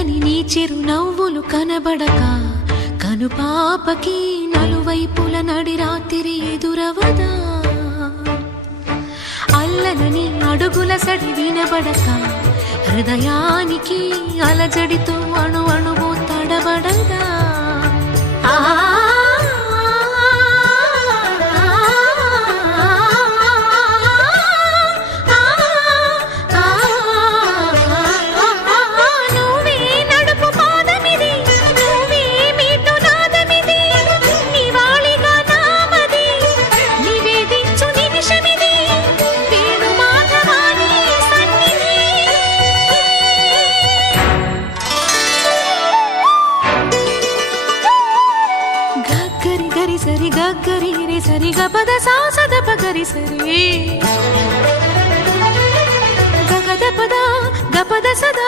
చల్లని నీ చిరునవ్వులు కనబడక కనుపాపకి నలువైపుల నడి రాత్రి ఎదురవదా అల్లలని అడుగుల సడి వినబడక హృదయానికి అలజడితో అణు అణువు తడబడదా గరి సరి గరి రే సరి గపద సా సద పగరి సరి గగద పద గపద సద